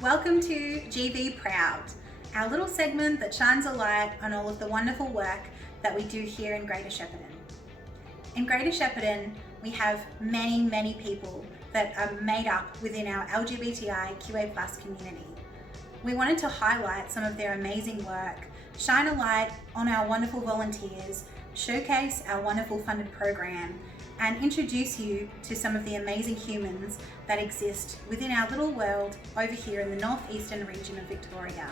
Welcome to GV Proud, our little segment that shines a light on all of the wonderful work that we do here in Greater Shepparton. In Greater Shepparton, we have many people that are made up within our LGBTIQA+ community. We wanted to highlight some of their amazing work, shine a light on our wonderful volunteers, showcase our wonderful funded program, and introduce you to some of the amazing humans that exist within our little world over here in the northeastern region of Victoria.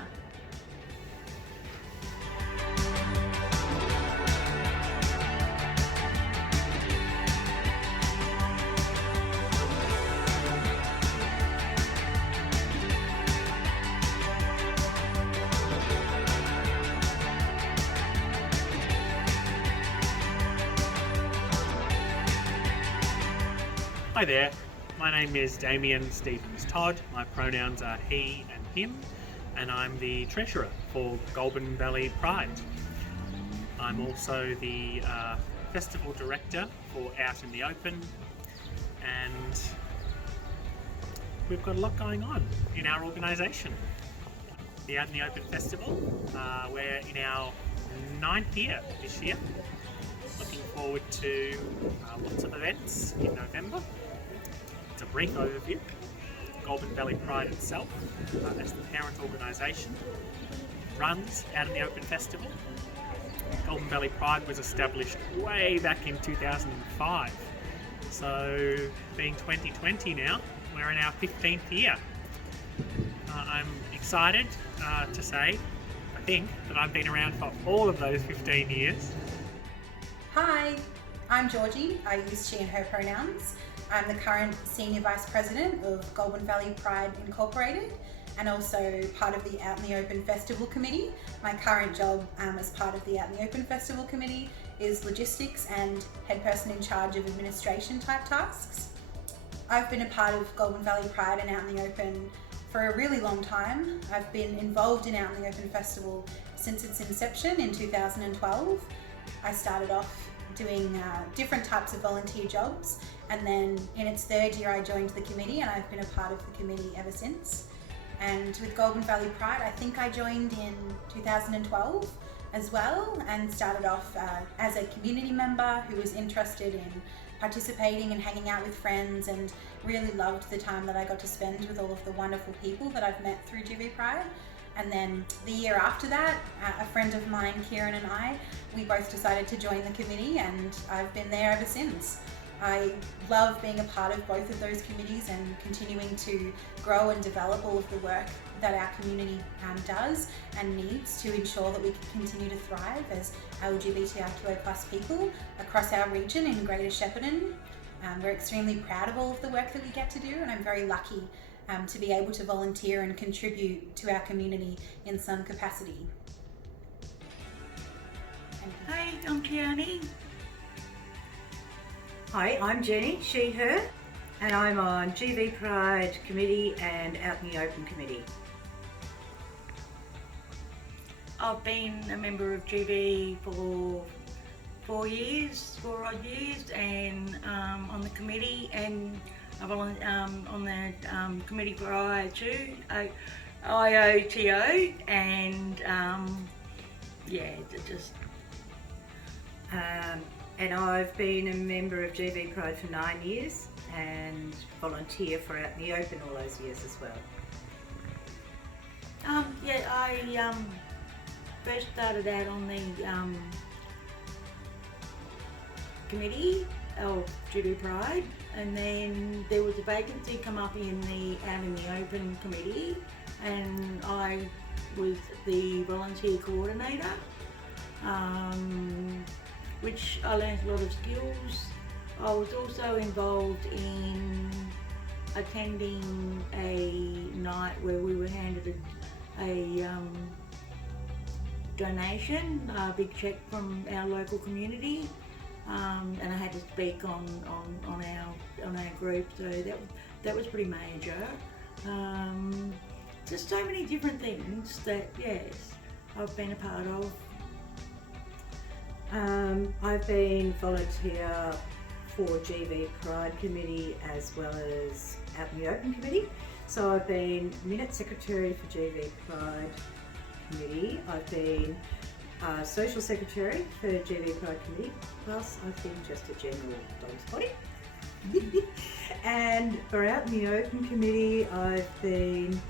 Hi there, my name is Damien Stevens Todd. My pronouns are he and him, and I'm the Treasurer for Goulburn Valley Pride. I'm also the Festival Director for Out in the Open, and we've got a lot going on in our organisation. The Out in the Open Festival, we're in our 9th year this year. Looking forward to lots of events in November. It's a brief overview. Goulburn Valley Pride itself, as the parent organisation, runs Out in the Open Festival. Goulburn Valley Pride was established way back in 2005. So, being 2020 now, we're in our 15th year. I'm excited to say, I think, that I've been around for all of those 15 years. Hi, I'm Georgie. I use she and her pronouns. I'm the current Senior Vice President of Goulburn Valley Pride Incorporated and also part of the Out in the Open Festival Committee. My current job as part of the Out in the Open Festival Committee is logistics and head person in charge of administration type tasks. I've been a part of Goulburn Valley Pride and Out in the Open for a really long time. I've been involved in Out in the Open Festival since its inception in 2012. I started off doing different types of volunteer jobs, and then in its 3rd year I joined the committee, and I've been a part of the committee ever since. And with Goulburn Valley Pride, I think I joined in 2012 as well, and started off as a community member who was interested in participating and hanging out with friends, and really loved the time that I got to spend with all of the wonderful people that I've met through GV Pride. And then the year after that, a friend of mine, Kieran, and I, we both decided to join the committee, and I've been there ever since. I love being a part of both of those committees and continuing to grow and develop all of the work that our community does and needs to ensure that we can continue to thrive as LGBTIQA+ people across our region in Greater Shepparton. We're extremely proud of all of the work that we get to do, and I'm very lucky to be able to volunteer and contribute to our community in some capacity. Hi, I'm Kiani. Hi, I'm Jenny, she, her, and I'm on GV Pride Committee and Out in the Open Committee. I've been a member of GV for 4 odd years, and on the committee, and I'm on the committee for IOTO, and and I've been a member of GV Pride for 9 years and volunteer for Out in the Open all those years as well. I first started out on the committee of GV Pride, and then there was a vacancy come up in the Out in the Open committee, and I was the volunteer coordinator, which I learned a lot of skills. I was also involved in attending a night where we were handed a donation, a big check from our local community, and I had to speak on our group, so that was pretty major. Just so many different things that, yes, I've been a part of. I've been volunteer for GV Pride Committee as well as Out in the Open Committee. So I've been Minute Secretary for GB Pride Committee. I've been Social Secretary for GB Pride Committee. Plus I've been just a general dog's body. And for Out in the Open Committee, I've been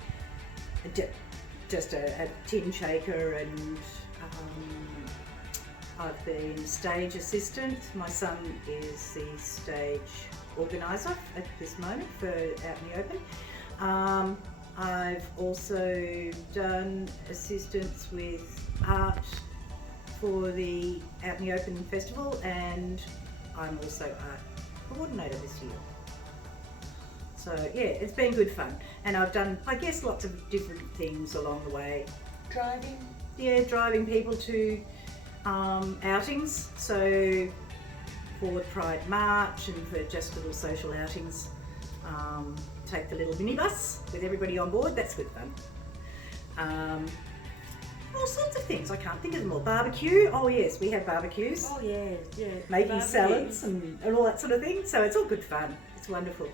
just a tin shaker, and I've been stage assistant. My son is the stage organiser at this moment for Out in the Open. I've also done assistance with art for the Out in the Open Festival, and I'm also art coordinator this year. So yeah, it's been good fun, and I've done, I guess, lots of different things along the way. Driving? Yeah, driving people to outings, so for the Pride March and for just little social outings. Take the little minibus with everybody on board, that's good fun. All sorts of things, I can't think of them all. Barbecue, oh yes, we have barbecues. Oh yeah, yeah. Making Barbecue. salads and all that sort of thing, so it's all good fun, it's wonderful.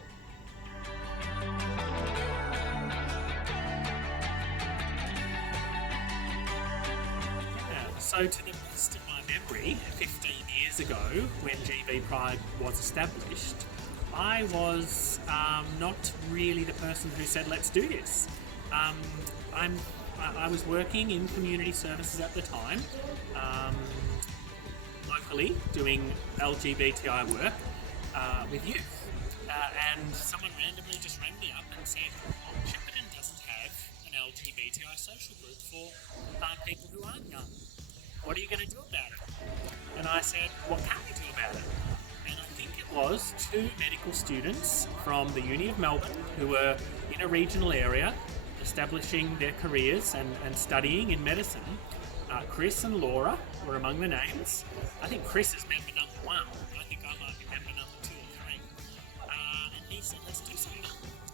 So to the best of my memory, 15 years ago, when GB Pride was established, I was not really the person who said, let's do this. I was working in community services at the time, locally, doing LGBTI work with youth. And someone randomly just rang me up and said, Shepparton doesn't have an LGBTI social group for people who aren't young. What are you going to do about it? And I said, what can we do about it? And I think it was 2 medical students from the Uni of Melbourne who were in a regional area establishing their careers and studying in medicine. Chris and Laura were among the names. I think Chris is member number 1. I think I might be member number 2 or 3. And he said, let's do something.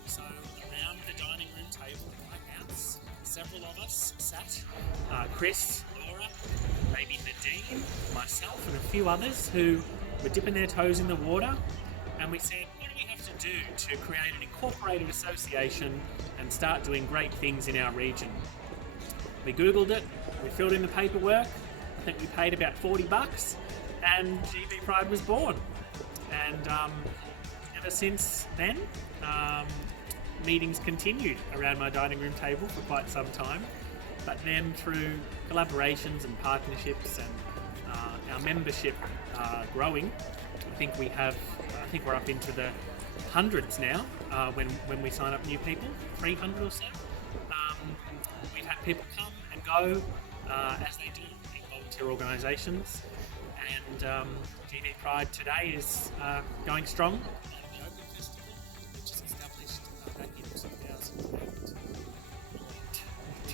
So around the dining room table at my house, several of us sat. Chris, Laura, maybe Nadine, myself and a few others who were dipping their toes in the water, and we said, what do we have to do to create an incorporated association and start doing great things in our region? We googled it, we filled in the paperwork, I think we paid about $40, and GB Pride was born. And ever since then, meetings continued around my dining room table for quite some time. But then through collaborations and partnerships and our membership growing, I think we're up into the hundreds now when we sign up new people, 300 or so. We've had people come and go as they do in volunteer organisations, and GB Pride today is going strong. The Open Festival, which is established back in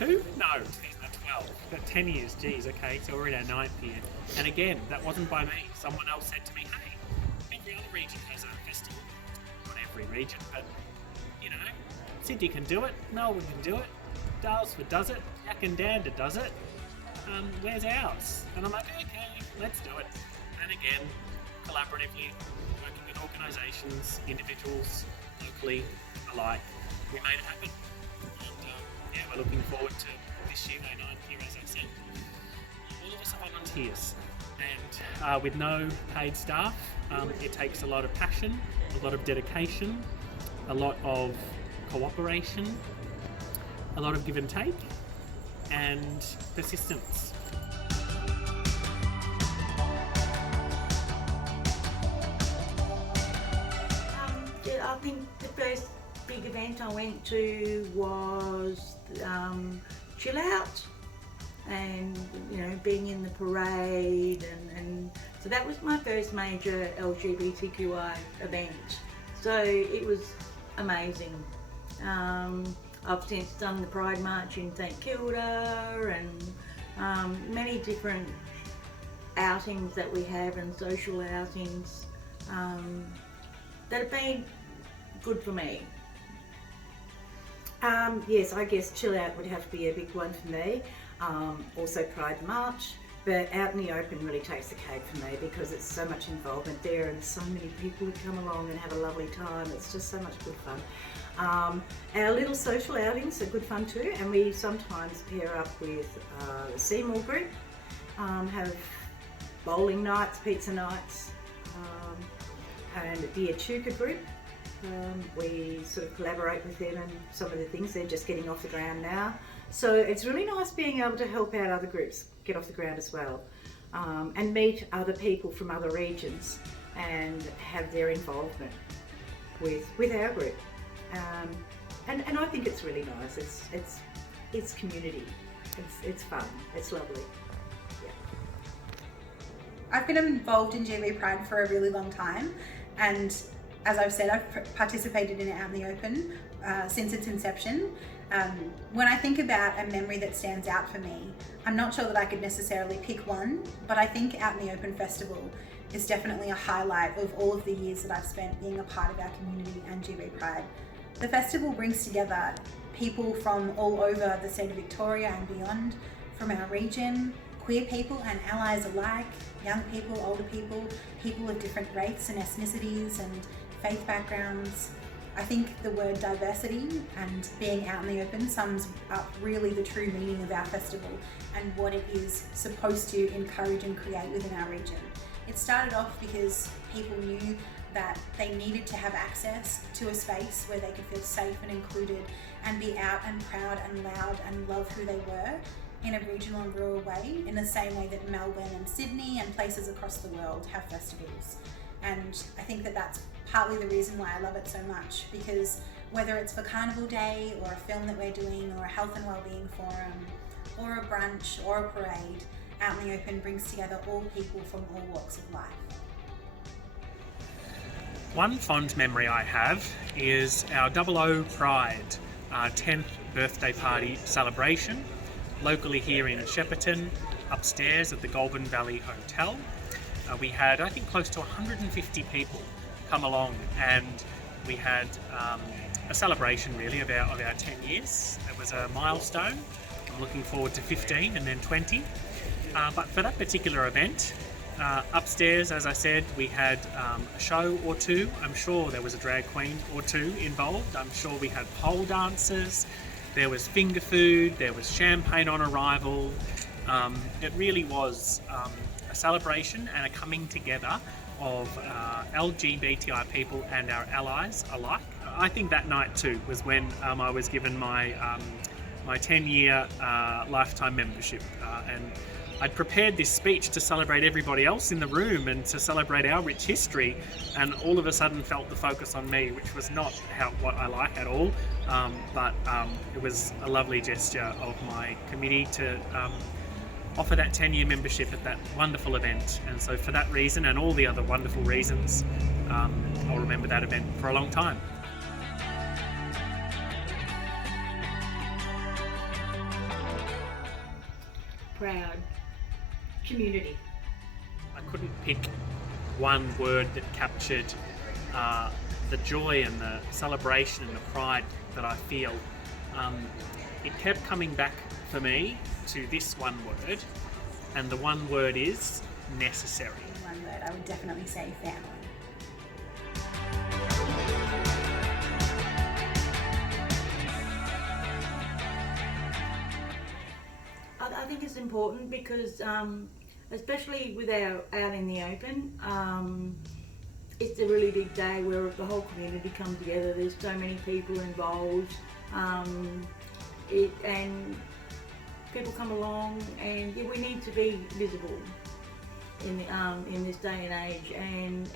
2002? No, 2012. But 10 years, geez, okay, so we're in our 9th year. And again, that wasn't by me. Someone else said to me, hey, every other region has a festival. Not every region, but, you know, Sydney can do it, Melbourne can do it, Dalesford does it, Yakandanda does it. Where's ours? And I'm like, okay, let's do it. And again, collaboratively, working with organisations, individuals, locally, alike, we made it happen. And we're looking forward to this year, our 9th year, as I said. All of us are volunteers, and with no paid staff, it takes a lot of passion, a lot of dedication, a lot of cooperation, a lot of give and take, and persistence. I think the first big event I went to was Chill Out, and you know, being in the parade, and so that was my first major LGBTQI event. So it was amazing. I've since done the Pride March in St Kilda, and many different outings that we have, and social outings that have been good for me. Yes, I guess Chill Out would have to be a big one for me. Also Pride March, but Out in the Open really takes the cake for me because it's so much involvement there and so many people who come along and have a lovely time. It's just so much good fun. Our little social outings are good fun too, and we sometimes pair up with the Seymour group, have bowling nights, pizza nights, and the LGBTIQA group. We sort of collaborate with them and some of the things. They're just getting off the ground now. So it's really nice being able to help out other groups get off the ground as well, and meet other people from other regions and have their involvement with our group. And I think it's really nice. It's community. It's fun. It's lovely. Yeah. I've been involved in GB Pride for a really long time, and as I've said, I've participated in it out in the open since its inception. When I think about a memory that stands out for me, I'm not sure that I could necessarily pick one, but I think Out in the Open Festival is definitely a highlight of all of the years that I've spent being a part of our community and GB Pride. The festival brings together people from all over the state of Victoria and beyond, from our region, queer people and allies alike, young people, older people, people of different races and ethnicities and faith backgrounds. I think the word diversity and being out in the open sums up really the true meaning of our festival and what it is supposed to encourage and create within our region. It started off because people knew that they needed to have access to a space where they could feel safe and included and be out and proud and loud and love who they were in a regional and rural way, in the same way that Melbourne and Sydney and places across the world have festivals. And I think that that's partly the reason why I love it so much, because whether it's for Carnival Day or a film that we're doing or a health and wellbeing forum or a brunch or a parade, Out in the Open brings together all people from all walks of life. One fond memory I have is our O Pride 10th birthday party celebration, locally here in Shepparton, upstairs at the Goulburn Valley Hotel. We had, I think, close to 150 people come along, and we had a celebration really of our 10 years. It was a milestone. I'm looking forward to 15 and then 20. But for that particular event, upstairs, as I said, we had a show or two. I'm sure there was a drag queen or two involved. I'm sure we had pole dancers. There was finger food. There was champagne on arrival. It really was a celebration and a coming together of LGBTI people and our allies alike. I think that night too was when I was given my 10-year lifetime membership, and I'd prepared this speech to celebrate everybody else in the room and to celebrate our rich history, and all of a sudden felt the focus on me, which was not what I like at all, but it was a lovely gesture of my committee to offer that 10-year membership at that wonderful event. And so for that reason and all the other wonderful reasons, I'll remember that event for a long time. Proud. Community. I couldn't pick one word that captured the joy and the celebration and the pride that I feel. It kept coming back for me to this one word, and the one word is necessary. One word, I would definitely say family. I think it's important because, especially with our Out in the Open, it's a really big day where the whole community comes together. There's so many people involved, and people come along, and we need to be visible in this day and age. And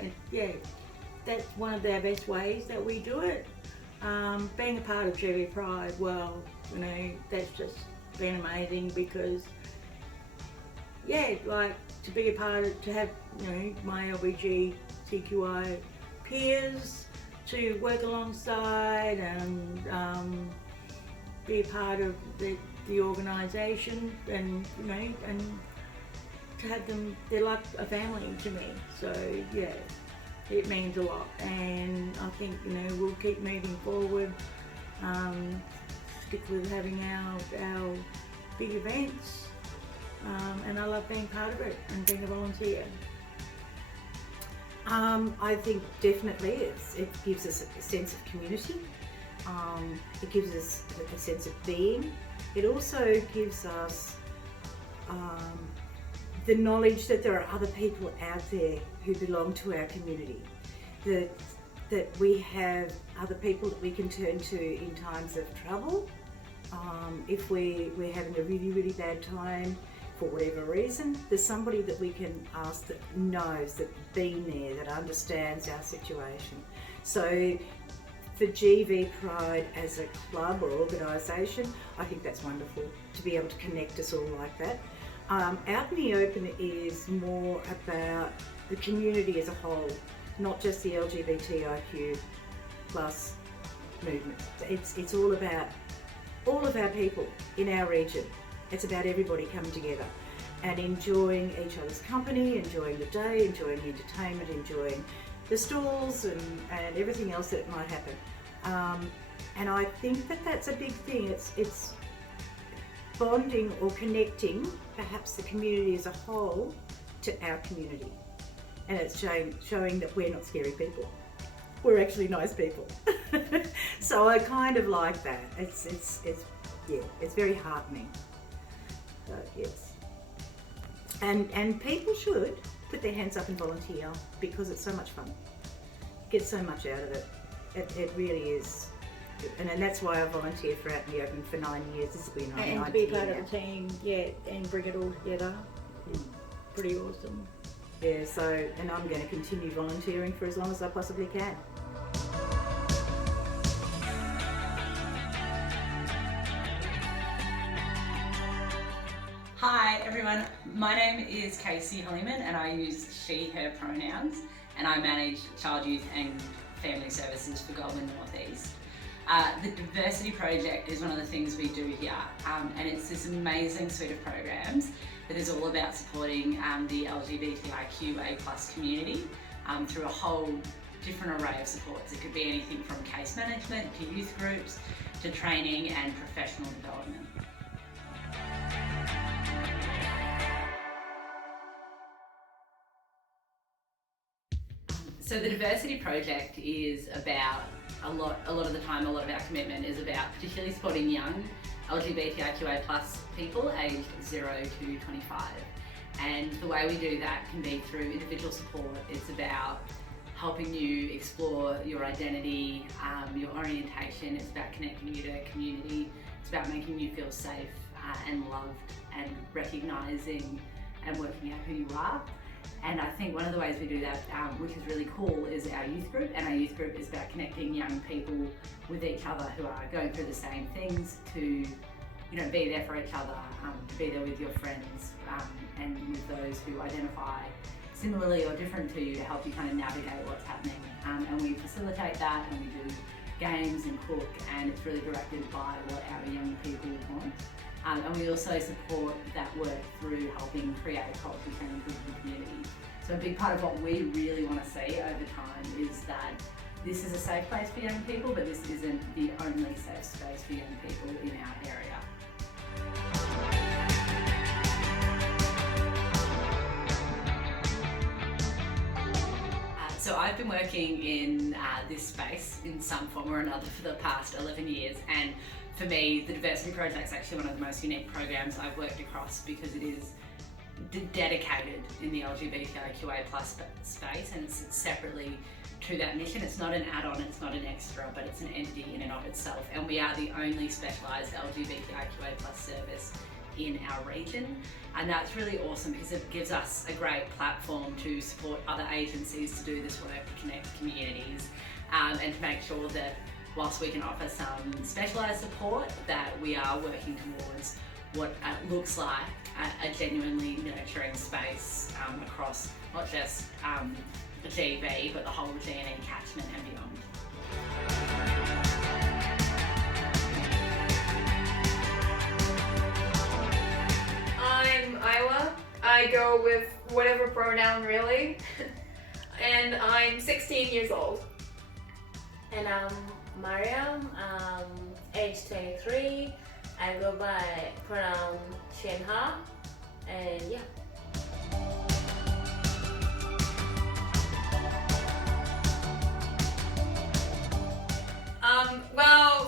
that's one of our best ways that we do it. Being a part of GB Pride, well, that's just been amazing because, to be a part of, to have, my LGBTIQA peers to work alongside and be a part of the organisation, and and to have them, they're like a family to me. So it means a lot, and I think we'll keep moving forward. Stick with having our big events, and I love being part of it and being a volunteer. I think definitely it gives us a sense of community. It gives us a sense of being. It also gives us the knowledge that there are other people out there who belong to our community, that we have other people that we can turn to in times of trouble. If we're having a really, really bad time for whatever reason, there's somebody that we can ask that knows, that's been there, that understands our situation. So for GV Pride as a club or organisation, I think that's wonderful to be able to connect us all like that. Out in the Open is more about the community as a whole, not just the LGBTIQ plus movement. It's all about all of our people in our region. It's about everybody coming together and enjoying each other's company, enjoying the day, enjoying the entertainment, enjoying the stalls and everything else that might happen. And I think that that's a big thing. It's bonding or connecting perhaps the community as a whole to our community. And it's showing that we're not scary people. We're actually nice people. So I kind of like that. It's very heartening. So yes. And people should put their hands up and volunteer because it's so much fun. Get so much out of it. It really is. And that's why I volunteered for Out in the Open for 9 years. This will be my And to be part of the team, and bring it all together. Pretty awesome. Yeah, and I'm going to continue volunteering for as long as I possibly can. Hi everyone, my name is Casey Hollyman and I use she, her pronouns, and I manage child, youth and family services for Goulburn North East. The Diversity Project is one of the things we do here, and it's this amazing suite of programs that is all about supporting the LGBTIQA plus community through a whole different array of supports. It could be anything from case management to youth groups to training and professional development. So the Diversity Project is about a lot of the time, a lot of our commitment is about particularly supporting young LGBTIQA plus people aged 0 to 25. And the way we do that can be through individual support. It's about helping you explore your identity, your orientation. It's about connecting you to community. It's about making you feel safe and loved and recognising and working out who you are. And I think one of the ways we do that, which is really cool, is our youth group. And our youth group is about connecting young people with each other who are going through the same things to, be there for each other, be there with your friends, and with those who identify similarly or different to you to help you kind of navigate what's happening. And we facilitate that, and we do games and cook, and it's really directed by what our young people want. And we also support that work through helping create cultural change within the community. So a big part of what we really want to see over time is that this is a safe place for young people, but this isn't the only safe space for young people in our area. So I've been working in this space in some form or another for the past 11 years, and for me, the Diversity Project is actually one of the most unique programs I've worked across because it is dedicated in the LGBTIQA plus space, and it's separately to that mission. It's not an add-on, it's not an extra, but it's an entity in and of itself, and we are the only specialised LGBTIQA plus service in our region, and that's really awesome because it gives us a great platform to support other agencies to do this work, to connect communities, and to make sure that whilst we can offer some specialised support, that we are working towards what looks like a genuinely nurturing space across not just the GV, but the whole GNE catchment and beyond. I'm Iowa. I go with whatever pronoun really. And I'm 16 years old. And I'm Mariam, age 23. I go by pronoun she and her, and yeah. Well,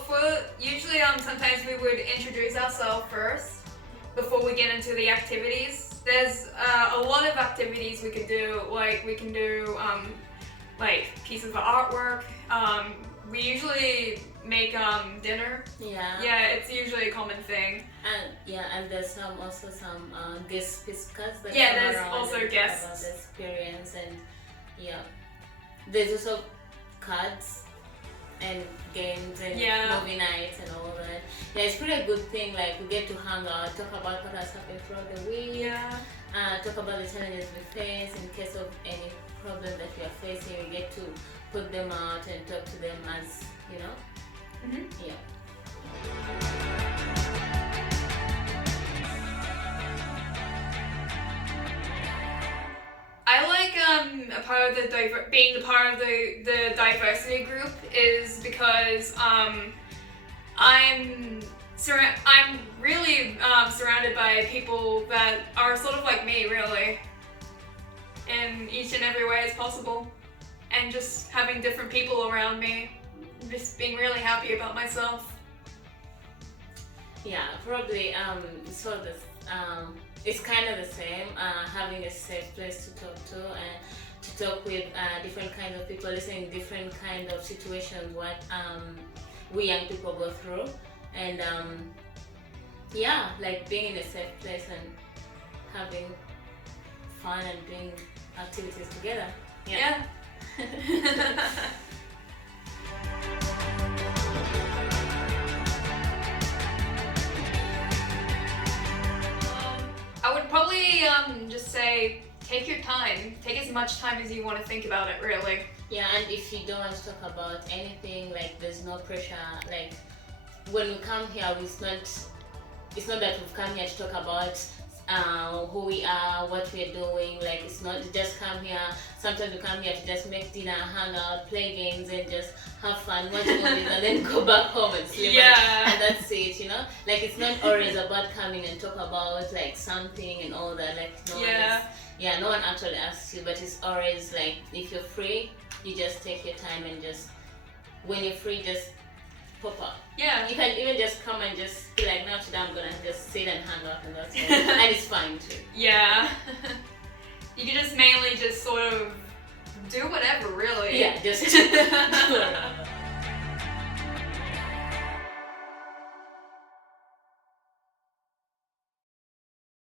usually sometimes we would introduce ourselves first before we get into the activities. There's a lot of activities we could do. Like we can do like pieces of artwork. We usually make dinner. Yeah. Yeah, it's usually a common thing. And there's also some guest speakers that Yeah, come there's around also and talk guests. about the experience, and yeah, there's also cards and games and movie nights and all that. Yeah, it's pretty a good thing. Like we get to hang out, talk about what has happened throughout the week. Yeah. Talk about the challenges we face in case of any problem that we are facing. We get to put them out and talk to them as you know. Yeah. I like a part of the being the part of the diversity group is because I'm really surrounded by people that are sort of like me, really, in each and every way as possible, and just having different people around me, just being really happy about myself. Yeah, probably sort of it's kind of the same, having a safe place to talk to and to talk with different kinds of people, listening different kind of situations what we young people go through, and yeah, like being in a safe place and having fun and doing activities together. Yeah. I would probably just say take your time. Take as much time as you want to think about it, really. Yeah, and if you don't want to talk about anything, like there's no pressure. Like when we come here, it's not that we've come here to talk about who we are, what we're doing. Like it's not just come here. Sometimes we come here to just make dinner, hang out, play games, and just have fun, watch movies, and then go back home and sleep. Yeah. And that's it, you know. Like it's not always about coming and talk about like something and all that. Like no one actually asks you, but it's always like if you're free, you just take your time and just when you're free, just pop up. Yeah. You can even just come and just be like, no, today I'm gonna just sit and hang out and that's all. And it's fine too. Yeah. You can just mainly just sort of do whatever, really. Yeah, just do whatever.